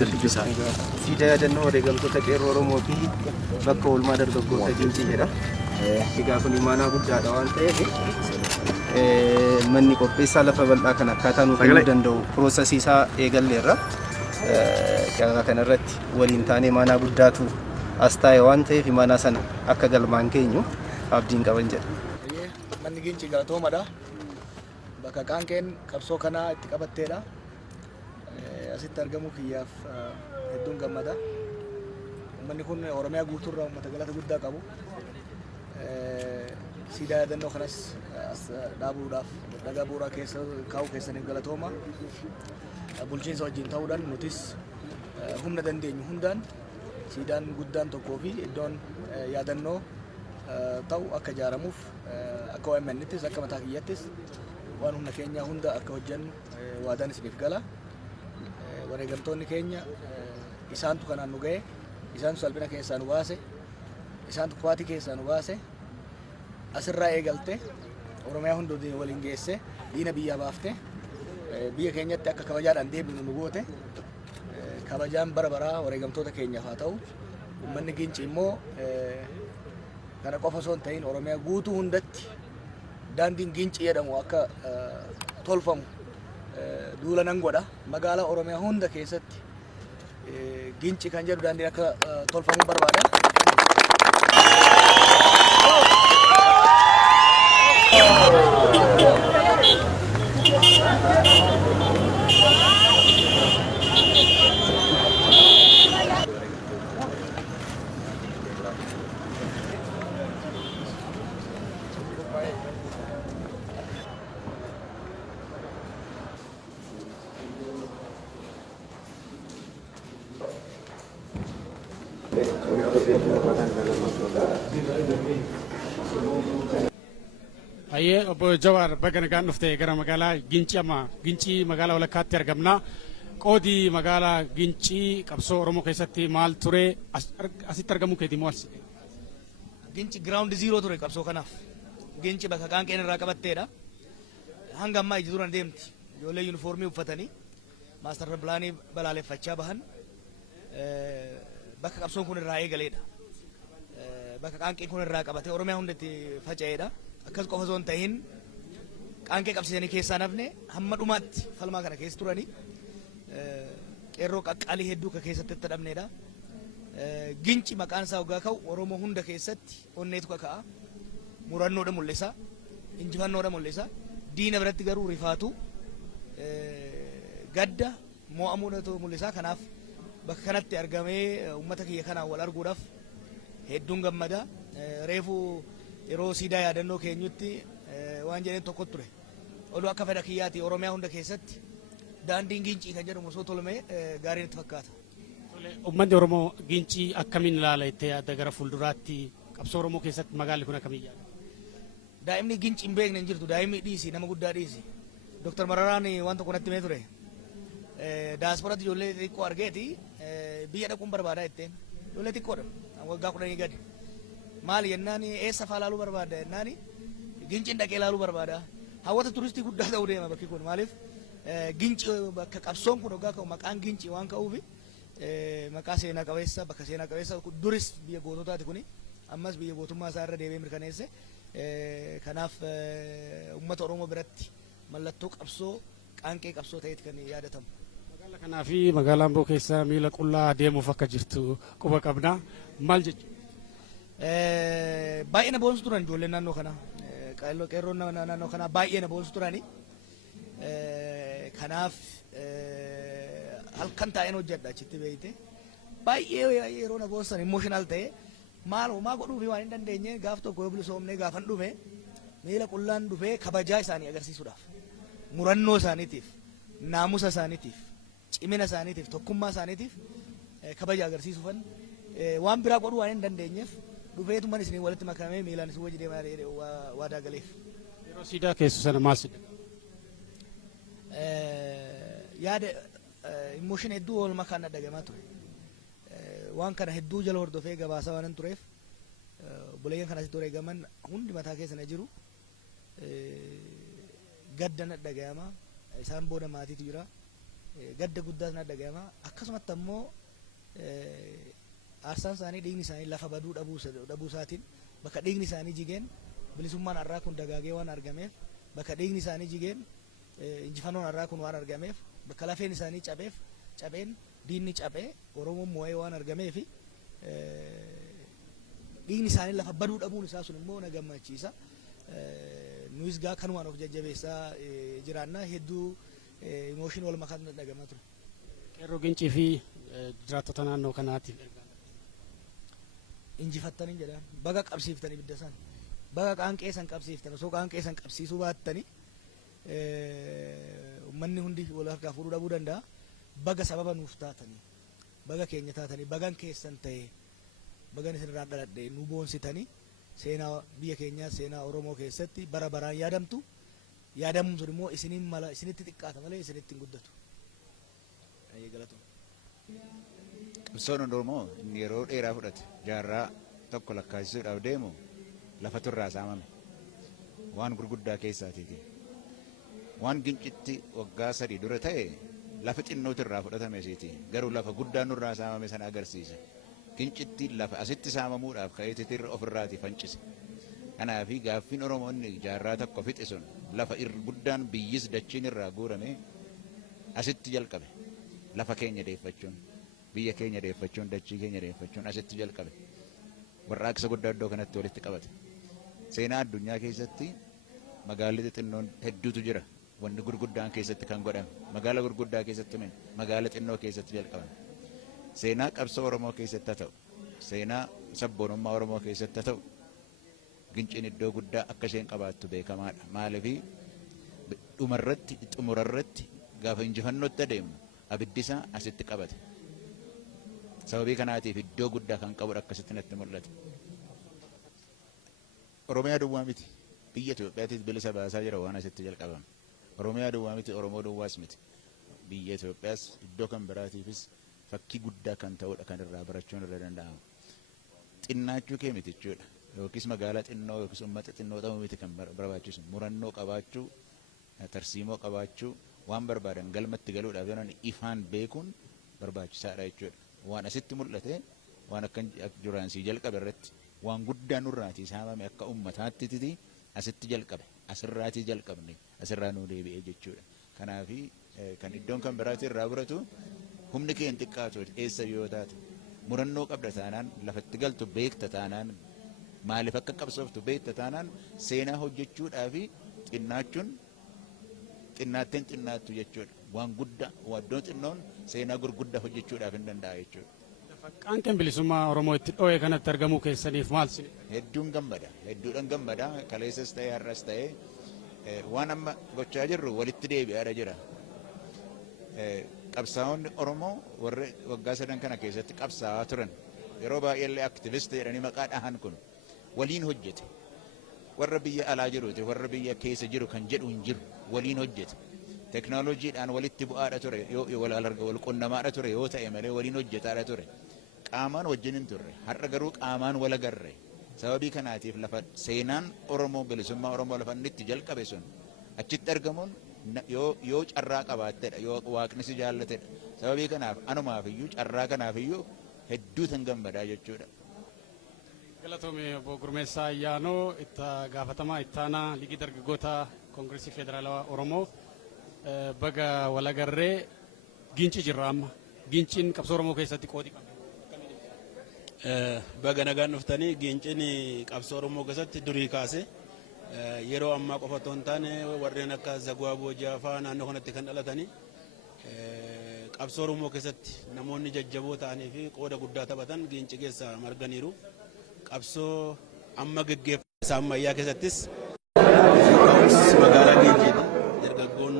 Gabbisaa. Siidaa yaadannoo wareegamtoota qeerroo Oromoo fi bakka oolmaa dargaggoota Gincii jedha. Egaa kun imaanaa guddaadha waan ta'eef manni qopheessaa lafa bal'aa kan akkaataa nuuf kennuu danda'u piroosesii isaa eegalleerra. Kanarratti waliin taanee imaanaa guddaatu as taa'e waan ta'eef imaanaa sana akka galmaan keenyu abdiin qaban jedha. Manni Gincii galatoomadha. Bakka qaanqeen qabsoo kanaa itti qabatteedha. Asitti argamu kiyyaaf hedduun gammada. Uummanni kun Oromiyaa guutuurraa uummata galata guddaa qabu. Siidaa yaadannoo kanas dhaabuudhaaf dhagaa bu'uuraa keessa kaa'uu keessaniif galatooma. Bulchiinsa wajjin ta'uudhaan nutis humna dandeenyu hundaan siidaan guddaan tokkoo fi iddoon yaadannoo ta'u akka ijaaramuuf akka OMN'ttis akka mataa kiyyattis waan humna keenya hunda akka hojjennu waadaan isiniif gala. Wareegamtoonni keenya isaantu kanaan nu ga'e, isaantu salphina keessaa nu baase, isaantu kufaatii keessaa nu baase, asirraa eegalte Oromiyaa hunda waliin geesse diina biyyaa baafte biyya keenyatti akka kabajaadhaan deebinu nu goote. Kabajaan bara baraa wareegamtoota keenyaaf haa ta'u. Uummanni Gincii immoo kana qofa osoo hin ta'in Oromiyaa guutuu hundatti daandiin Gincii jedhamu akka tolfamu duula nan godha. Magaalaa Oromiyaa hunda keessatti Gincii kan jedhu daandiin akka tolfamu barbaada. Aye, obbo Jawaar baga nagaan dhuftee gara magaalaa Gincii magaalaa walakkaatti argamna. Qoodii magaalaa Gincii qabsoo Oromoo keessatti maal ture asitti argamu keetii maal? Gincii ground zero ture qabsoo kanaaf. Gincii bakka qaanqeen irraa qabatteedha. Hanga ammaa iji duraan deemti. Ijoollee yuunifoormii uffatanii maastar pilaanii balaaleffachaa bahan bakka qabsoon kun irraa eegaleedha. Bakka qaanqeen kun irraa qabatee Oromiyaa hundatti faca'eedha. Akkas qofa osoo hin ta'in qaanqee qabsiisanii keessaa nafne hamma dhumaatti falmaa kana keessa turanii qeerroo qaqqaalii hedduu ka keessatti itti dhabneedha. Gincii maqaan isaa waggaa ka'u Oromoo hunda keessatti onneetu kaka'a. Murannoodha mul'isa. Injifannoodha mul'isa. Diina biratti garuu rifaatu gadda mo'amuudhatu mul'isa. Kanaaf bakka kanatti argamee uummata kiyya kanaan wal arguudhaaf hedduun gammada. Reefuu yeroo siidaa yaadannoo keenyutti waan jedheen tokko ture. Oduu akka fedha kiyyaati Oromiyaa hunda keessatti daandiin Gincii kan jedhamu osoo tolame gaariin itti fakkaata. Uummanni Oromoo Gincii akkamiin ilaala itti yaadda gara fuulduraatti qabsoo Oromoo keessatti magaalli kun akkamiin yaada? Daa'imni Gincii hin beekne hin jirtu. Daa'imni dhiisi nama guddaa dhiisi. Dr. Mararaan waan tokko natti himee ture. Daasporatti ijoollee xiqqoo argeeti biyya dhaquun barbaadaa jetteen. Ijoollee xiqqoodha waggaa 10 gadi. Maali jennaan eessa faa laaluu barbaada jennaan Ginciin dhaqee laaluu barbaada. Hawwata turistii guddaa ta'uu deema bakki kun. Maaliif Gincii bakka qabsoon kun waggaa ka'u maqaan Gincii waan ka'uuf maqaa seenaa qabeessa bakka seenaa qabeessa duris biyya goototaati kuni ammas biyya gootummaa isaa irra deebi'ee mirkaneesse. Kanaaf uummata Oromoo biratti mallattoo qabsoo qaanqee qabsoo ta'eeti kan yaadatamu. Magaalaa kanaa fi magaalaa Amboo keessa miila qullaa deemuuf akka jirtu quba qabna. Maal jechuudha? Baay'ee na boonsu turan ijoolleen naannoo kana. Qeerroon naannoo kana baay'ee na boonsu turani. Kanaaf halkan taa'een hojjedha achitti beeyte. Baay'ee yeroo na boonsan emotional ta'e maa godhuufi waan hin dandeenye gaaf tokko yoo bilisoomnee gaafan dhufe miila qullaan dhufee kabajaa isaanii agarsiisuudhaaf murannoo isaaniitiif naamusa isaaniitiif cimina isaaniitiif tokkummaa isaaniitiif kabaja agarsiisuufan waan biraa godhuu waan hin dandeenyeef dhufeetu man isinii walitti makamee miilaan isin wajji deemaa waadaa galeef. Yeroo siidaa keessu sana maal sidha? Yaada emotion hedduu oolmaa kan dhagamaa ture. Waan kana hedduu jala hordofee gabaasa waan tureef buleeyyan kana asitti wareegaman hundi mataa keessa na jiru. Gadda na dhagayama. Isaan booda maatiitu jira. gadda guddaas na dhaga'ama akkasumatti ammoo aarsaan isaanii dhiigni isaanii lafa baduu dhabuu isaatiin bakka dhiigni isaanii jigeen bilisummaan har'aa kun dagaagee waan argameef bakka dhiigni isaanii jigeen injifannoon har'aa kun waan argameef bakka lafeen isaanii cabeen diinni cabee Oromoon moo'ee waan argameef dhiigni isaanii lafa baduu dhabuun isaa sun immoo na gammachiisa. Nuyis gaa kanumaan of jajjabeessaa jiraanna hedduu emooshin wal makaan dhagamaa ture. Qeerroo Gincii fi jiraattota naannoo kanaatiif injifattanii jedhan baga qabsiiftanii ibidda san baga qaanqee san qabsiiftan osoo qaanqee san qabsiisuu baattanii uummanni hundi wal harkaa fuudhuu dhabuu danda'a. Baga sababa nuuf taatanii baga keenya taatanii bagan keessan ta'e bagan isinirraa dhaladhe nu boonsitanii seenaa biyya keenyaa seenaa Oromoo keessatti bara baraan yaadamtu yaadamuun sun immoo isiniin mala isinitti xiqqaata malee isinitti hin guddatu. Qabsoon Oromoo inni yeroo dheeraa fudhate jaarraa tokko lakkaa'isuudhaaf deemu lafa turraa saamame waan gurguddaa keessaatiiti. Waan Gincitti waggaa 3 dura ta'e lafa xinnootu irraa fudhatame isiiti garuu lafa guddaan nurraa saamame sana agarsiisa. Gincitti lafa asitti saamamuudhaaf ka'eetii ofirraati fancise. Kanaafi gaaffiin Oromoonni jaarraa tokko fixe sun lafa guddaan biyyis dachiin irraa guurame asitti jalqabe. Lafa keenya deeffachuun biyya keenya deeffachuun dachii keenya deeffachuun asitti jalqabe. Warraaqsa guddaa iddoo kanatti walitti qabate. Seenaa addunyaa keessatti magaalli xixinnoon hedduutu jira. Wanni gurguddaan keessatti kan godhame magaala gurguddaa keessatti magaala xinnoo keessatti jalqabame. Seenaa qabsoo Oromoo keessatti haa ta'u seenaa sabboonummaa Oromoo keessatti haa ta'u Ginciin iddoo guddaa akka isheen qabaattu beekamaadha. Maaliifii dhumarratti xumurarratti gaafa injifannootti adeemnu abiddisaa asitti qabate. Sababii kanaatiif iddoo guddaa kan qabudha akkasitti natti mul'ata. Oromiyaa duwwaa miti biyya Itoophiyaatiif bilisa baasaa jira waan asitti jalqabame. Oromiyaa duwwaa miti Oromoo duwwaas miti biyya Itoophiyaas iddoo kan biraatiifis fakkii guddaa kan ta'udha kan irraa barachuun irra danda'ama. Xinnaachuu kee miti jechuudha yookiis magaalaa xinnoo yookiis uummata xinnoo ta'uu miti kan barbaachisu murannoo qabaachuu tarsiimoo qabaachuu waan barbaadan galmatti galuudhaaf yoon ifaan beekuun barbaachisaadha jechuudha. Waan asitti mul'ate waan akka duraansii jalqabe irratti waan guddaa nurraatii saamame akka uummataatti asitti jalqabe asirraatii jalqabne asirraa nuu deebi'ee jechuudha. Kanaafi kan iddoon kan biraatti irraa buratu humni kee hin xiqqaatu eessa yoo taate murannoo qabda taanaan lafatti galtu beekta taanaan maaliif akka qabsooftu beekta taanaan seenaa hojjechuudhaafi xinnaachuun xinnaatteen xinnaattu jechuudha. Waan guddaa waddoon xinnoon seenaa gurguddaa hojjechuudhaaf hin danda'a jechuudha. Qaanqeen bilisummaa Oromoo itti dhoo'ee kanatti argamuu keessaniif maal sin? Hedduudhaan gammada kaleessas ta'ee har'as ta'ee waan amma gochaa jirru walitti deebi'aadha jira. Qabsaa'onni Oromoo warri waggaa 7 kana keessatti qabsaa'aa turan yeroo baay'eellee aktiivist jedhanii maqaa dhahan kun waliin hojjete. Warra biyya alaa jiruuti warra biyya keessa jiru kan jedhu hin jiru waliin hojjete. Teknooloojiidhaan walitti bu'aadha ture wal qunnamaadha ture yoo ta'e malee waliin hojjetaadha ture. Qaamaan wajjin hin turre har'a garuu qaamaan wal agarre. Sababii kanaatiif lafa seenaan Oromoo bilisummaa Oromoo lafa inni itti jalqabe sun achitti argamuun yoo carraa qabaattedha yoo waaqni si jaallatedha. Sababii kanaaf anumaafiyyuu carraa kanaafiyyuu hedduu tan gammadaa jechuudha. Galatoomii obbo Gurmeessaa Ayyaanoo itti gaafatamaa ittaanaa Liigii Dargaggoota Koongireesii Federaalawaa Oromoo baga wal agarree Gincii jirra amma. Ginciin qabsoo Oromoo keessatti qoodi qaba. Baga nagaan dhuftanii Ginciin qabsoo Oromoo keessatti durii kaase yeroo ammaa qofa otoo hin taane warreen akka Zagwaa Boojaa fa'aa naannoo kanatti kan dhalatanii qabsoo Oromoo keessatti namoonni jajjaboo ta'anii fi qooda guddaa taphatan Gincii keessa marganiiru. Qabsoo amma gaggeeffamu ammayyaa keessattis magaalaa Ginciiti. Dargaggoon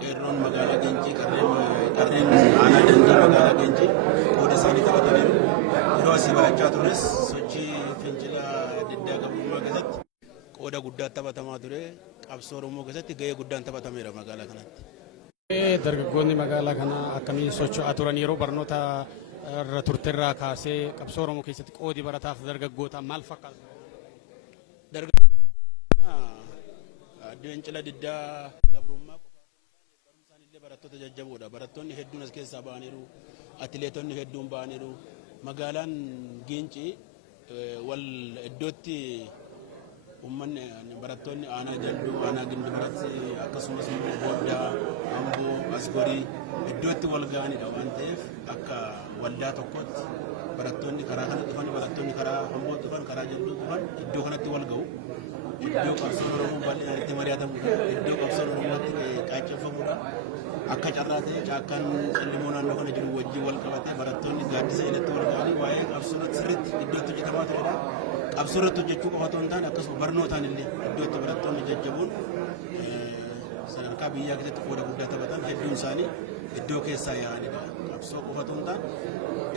qeerroon magaalaa Gincii qarreen aanaa dandii magaalaa Gincii qooda isaanii taphataniiru. Yeroo asii barachaa tures sochii fincila diddaa gabrummaa keessatti qooda guddaa taphatamaa ture. Qabsoo Oromoo keessatti gahee guddaan taphatameera magaalaa kanatti. Dargaggoonni magaalaa kana akkamiin socho'aa turan yeroo barnoota irra turterraa kaasee qabsoo Oromoo keessatti qoodi barataaf dargaggoota maal fakkaata? Dargaggoonni fincila diddaa gabrummaa barattoota jajjaboodha. Barattoonni hedduun as keessaa ba'aniiru. Atileetonni hedduun ba'aniiru. Magaalaan Gincii wal iddootti uummanni barattoonni aanaa jalduu, aanaa gindibaratti akkasumas Booddaa, Amboo, Asgorii iddootti wal ga'anidha waan ta'eef akka waldaa tokkotti barattoonni karaa kana dhufan, barattoonni karaa Amboo dhufan, karaa jalduu dhufan iddoo kanatti wal ga'u. Iddoo qabsoon Oromoo bal'inaan itti mari'atamudha. Iddoo qabsoon Oromootti qaaceffamudha. Akka carraa ta'e caakkaan ilmoo naannoo kana jiru wajjin wal qabatee barattoonni gaaddisa irratti wal ga'anii waa'ee qabsoo irratti sirriitti iddootti hojjetamaa turedha. Qabsoo irratti hojjechuu qofa otoo hin taane akkasuma barnootaan illee iddootti barattoonni jajjaboon sadarkaa biyyaa keessatti qooda guddaa taphatan hedduun isaanii iddoo keessaa yaa'anidha. Qabsoo qofa otoo hin taane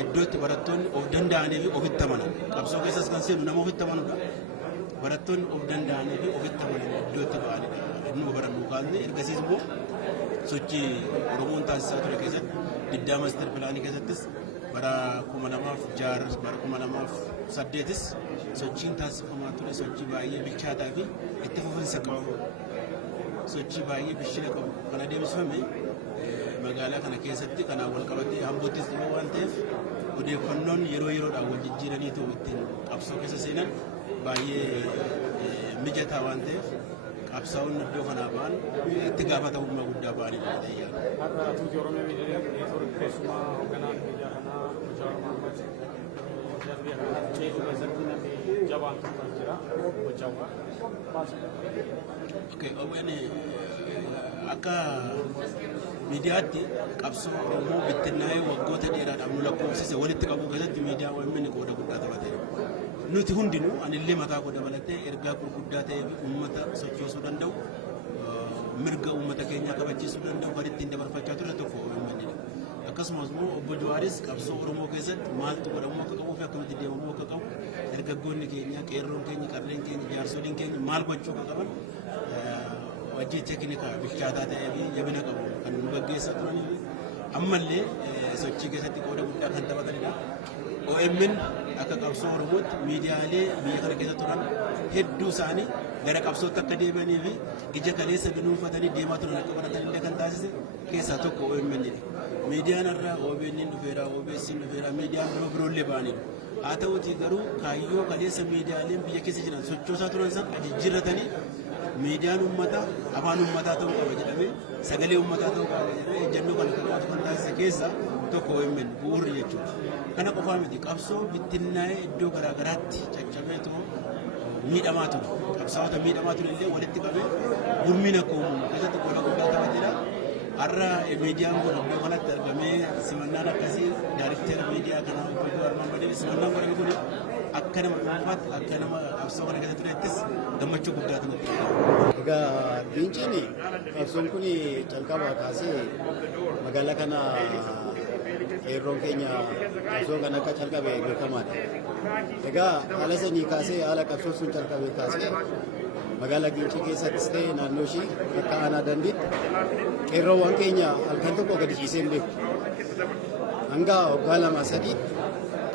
iddootti barattoonni of danda'anii fi ofitti amanan. Qabsoo keessas kan seenu nama ofitti amanudha. Barattoonni of danda'anii fi ofitti amanan iddootti ba'anidha. Inni barannuu kaasne ergasiis immoo sochii Oromoon taasisaa ture keessatti diddaa master pilaanii keessattis bara 2006 bara 2008 sochiin taasifamaa ture sochii baay'ee bilchaataa fi itti fufinsa qabu. Sochii baay'ee bishira qabu kan adeemsifame magaalaa kana keessatti kanaan wal qabatee Amboottis dhiboo waan ta'eef odeeffannoon yeroo yeroodhaan wal jijjiiraniitu ittiin qabsoo keessa seenan baay'ee mijataa waan ta'eef qabsaa'onni iddoo kanaa ba'an itti gaafatamummaa guddaa ba'anidha ta'ee har'a tuuti Oromoo miidiyaa neetwoorkii keessumaa hoogganaa miidiyaa kanaa Jawaar Mohaammed darbii kana ceesuu keessatti namni jabaan tokko jira Jawaar. Akka miidiyaatti qabsoo Oromoo bittinnaa'ee waggoota dheeraadhaaf nu lakkoofsise walitti qabuu keessatti miidiyaa OMN qooda guddaa taphateera. Nuti hundinuu anillee mataa koo dabalatee ergaa gurguddaa ta'ee fi uummata sochoosuu danda'u mirga uummata keenyaa kabachiisuu danda'u kan ittiin dabarfachaa ture tokko OMN. Akkasumas immoo obbo Jawaaris qabsoo Oromoo keessatti maaltu godhamuu akka qabuu fi akkamitti deemamuu akka qabu dargaggoonni keenya, qeerroon keenya, qarreen keenya, jaarsoliin keenya maal gochuu akka qaban hojii teeknikaa bilchaataa ta'ee fi jabina qabu kan nu gaggeessaa turanii ammallee sochii keessatti qooda guddaa kan taphatanidha. OMN akka qabsoo Oromootti miidiyaalee biyya kana keessa turan hedduu isaanii gara qabsootti akka deebi'anii fi ija kaleessa binuunfatanii deemaa turan akka baratanillee kan taasise keessaa tokko OMN dha. Miidiyaan irraa OBN dhufeera, OBS dhufeera, miidiyaan biroollee ba'aniiru. Haa ta'uutii garuu kaayyoo kaleessa miidiyaaleen biyya keessa jiran sochoosaa turan san jijjiirratanii miidiyaan uummataa afaan uummataa ta'uu qaba jedhamee sagalee uummataa ta'uu qaba jedhamee ejjennoo kana kan taasise keessaa tokko OMN bu'uurri jechuudha. Kana qofaa miti qabsoo bittinnaa'ee iddoo garaagaraatti caccabeetu miidhamaa ture. Qabsaa'ota miidhamaa ture illee walitti qabee gurmiin akka uumamu keessatti qooda guddaa taphateera. Har'a miidiyaan kun iddoo kanatti argamee simannaan akkasii daariktera miidiyaa kanaa obbo Jawaar Mohaammed simannaan godhame kun akka nama dhuunfaatti akka nama qabsoo kana keessa turettis gammachuu guddaatu nutti. Egaa Ginciin qabsoon kun calqabaa kaasee magaalaa kana qeerroon keenya qabsoo kan akka calqabe beekamaadha. Egaa haala sanii kaasee haala qabsoo sun calqabe kaasee magaalaa Gincii keessattis ta'e naannoo ishii akka aanaa dandiitti qeerroowwan keenya halkan tokko gadi ciisee hin beeku. Hanga waggaa 2-3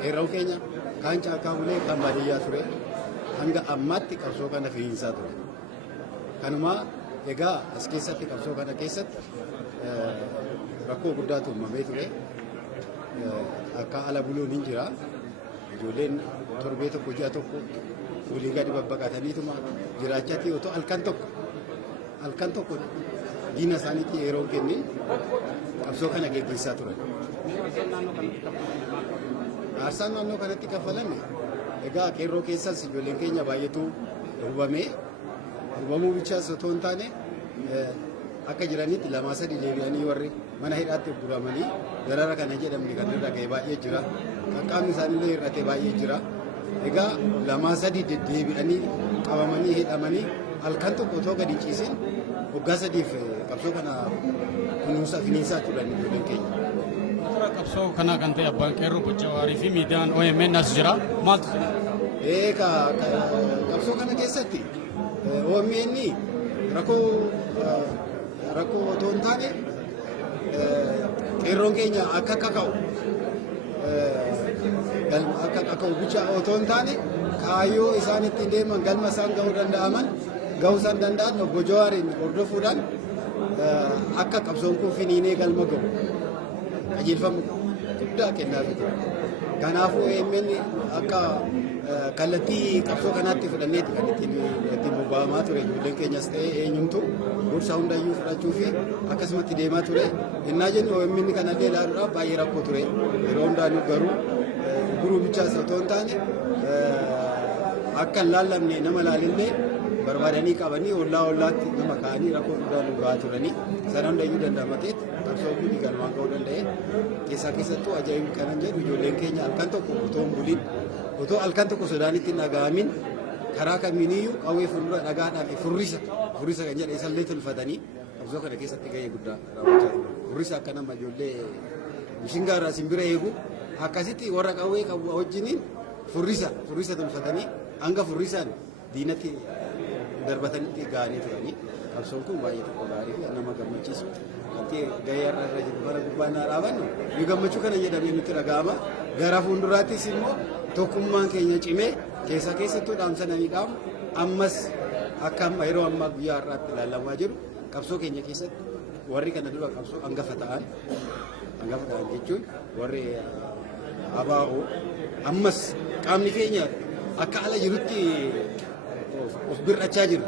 qeerroon keenya kaan caakkaa bulee kan baadiyyaa ture hanga ammaatti qabsoo kana firiinsaa ture. Kanuma egaa as keessatti qabsoo kana keessatti rakkoo guddaatu uumamee ture. Akka ala buluun hin jira. Ijoolleen torbee tokko ji'a tokko walii gadi babbaqataniituma jiraachatti otoo halkan tokko diina isaaniitti yeroo kennin qabsoo kana geggeessaa turan. Aarsaan naannoo kanatti kaffalame egaa qeerroo keessas ijoolleen keenya baay'eetu hubamuu bichaas otoo hin taane akka jiranitti 2-3 deebi'anii warri mana hidhaatti guramanii darara kana jedhamne kan irra ga'e baay'ee jira. Qaqqaamni isaaniillee hir'ate baay'ee jira. Egaa 2-3 deddeebi'anii qabamanii hidhamanii halkan tokko otoo gadi ciisin waggaa 3f qabsoo kana kunuunsa finiinsaa turan ijoolleen keenya. Qabsoo kana kan ta'e abbaan qeerroo obbo Jawaarii fi miidiyaan OMN as jira. Maaltu jira? Qabsoo kana keessatti OMN rakkoo otoo hin taane qeerroon keenya akka kaka'u bicha otoo hin taane kaayyoo isaan ittiin deeman galma isaan gahuu danda'an obbo Jawaariin hordofuudhaan akka qabsoon kun finiinee galma gahu qajeelfama guddaa kennaafii ture. Kanaafuu OMN akka kallattii qabsoo kanaatti fudhanneeti kan ittiin bobba'amaa ture. Ijoolleen keenyas ta'ee eenyumtu gorsa hundayyuu fudhachuu fi akkasumatti deemaa ture. Innaa jennu OMN kanallee ilaaluudhaaf baay'ee rakkoo ture. Yeroo hundaanuu garuu guruu bichaas otoo hin taane akka hin laallamne nama laalillee barbaadanii qabanii ollaatti nama kaa'anii rakkoo guddaa nu gahaa turanii sana hundayyuu danda'amateet qabsoo kun galmaan ga'uu danda'e. Keessattuu ajaa'ibni kanan jedhu ijoolleen keenya halkan tokko otoo hin buliin otoo halkan tokko sodaanitti hin dhaga'amin karaa kamiiniyyuu qawwee fuuldura dhagaadhaan furrisa kan jedhe isallee tolfatanii qabsoo kana keessatti gahee guddaa raawwachaa turan. Furrisa akka nama ijoollee mishingaa irraa simbira eegu akkasitti warra qawwee qabu wajjiniin furrisa tolfatanii hanga furrisaan diinatti darbatanitti ga'anii turanii qabsoon kun baay'ee tokko gaarii fi nama gammachiisu wanti gahee irra jiru bara gubbaa naa dhaabannu yoo gammachuu kana jedhamee nutti dhaga'ama. Gara fuulduraattis immoo tokkummaan keenya cimee keessattuu dhaamsa namii qaamu ammas akka yeroo ammaa guyyaa har'aatti ilaalamaa jiru qabsoo keenya keessatti warri kana dura qabsoo hangafa ta'an jechuun warri ABO ammas qaamni keenya akka ala jirutti of bir'achaa jiru.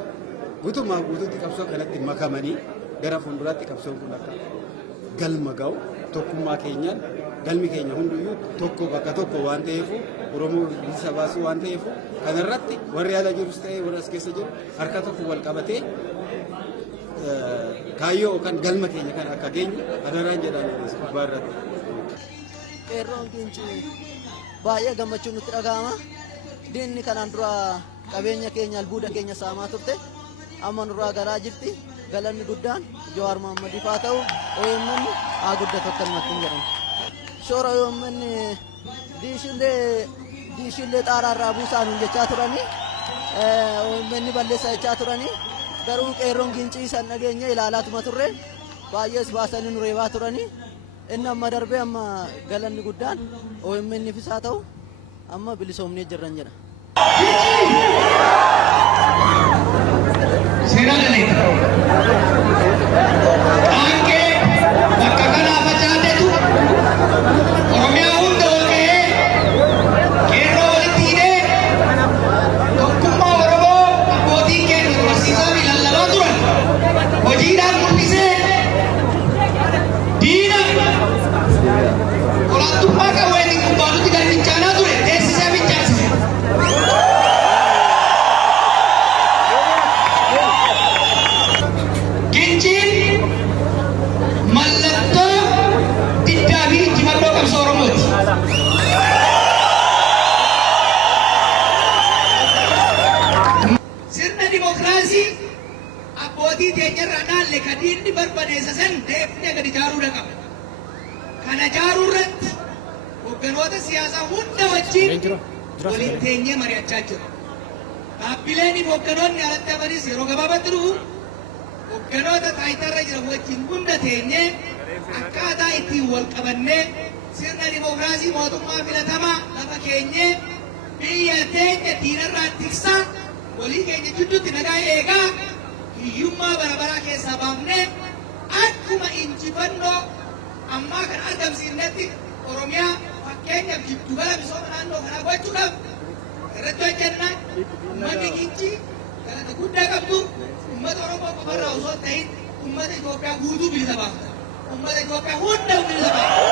Guutummaa guutuutti qabsoo kanatti makamanii gara fuulduraatti qabsoon kun akka galma ga'u tokkummaa keenyaan galmi keenya hunduyyuu tokko bakka tokko waan ta'eef Oromoo bilisa baasuu waan ta'eef kanarratti warri ala jirus ta'ee warri as keessa jiru harka tokko wal qabatee kaayyoo yookaan galma keenya kan akka geenyu adaraan jedhanis gubbaa irratti. Qeerroon Gincii baay'ee gammachuu nutti dhaga'ama. Diinni kanaan dura qabeenya keenya albuuda keenya saamaa turte amma nurraa garaa jirti. Galanni guddaan Jawaar Mahammadiif haa ta'u OMN haa guddatu akka namatti hin jedhamu. Shoora OMN diishillee xaaraarraa buusaan jechaa turanii OMN balleessaa jechaa turanii garuu qeerroon Gincii san dhageenya ilaalaatuma turre baay'ees baasanii nu reebaa turanii inni amma darbee amma galanni guddaan OMNifis haa ta'u amma bilisoomnee jirran jedha. Seeraan daleeta. Qaangee bakka kanaa facaatetu Oromiyaa hunda ol ga'ee qeerroo walitti hidhee tokkummaa Oromoo abbootiin keenya barsiisaa fi lallabaa turan hojiidhaan mul'isee diina olaantummaa qawweetiin gubbaanutti kan fincaanaa ture teessisee fincaasise. Ginciin mallattoo diddaa fi injifannoo qabsoo Oromooti. Sirna dimokiraasii abbootii teenyarraa dhaalle kan diinni barbadeessa san deebinee gadi ijaaruudha qaba. Kana ijaaruu irratti hogganoota siyaasaa hunda wajjin waliin teenyee mari'achaa jiru. Dhaabbileen hogganoonni alatti amanis yeroo gabaabaatti dhufu hogganoota taayitarra jiran wajjin hunda teenyee akkaataa ittiin wal qabannee sirna dimokiraasii mootummaa filatamaa lafa keenyee biyya teenya diinarraa tiksaa walii keenya jidduutti nagaa eegaa hiyyummaa barabaraa keessaa baafnee akkuma injifannoo ammaa kan argamsiifnetti Oromiyaa fakkeenyaaf giddugala misooma naannoo kanaa gochuudhaaf irratti hojjennaa uummanni Gincii galata guddaa qabdu. Ummata Oromoo qofarraa osoo hin ta'in ummata Itoophiyaa guutuu bilisa baafta. Ummata Itoophiyaa hunda bilisa baafta.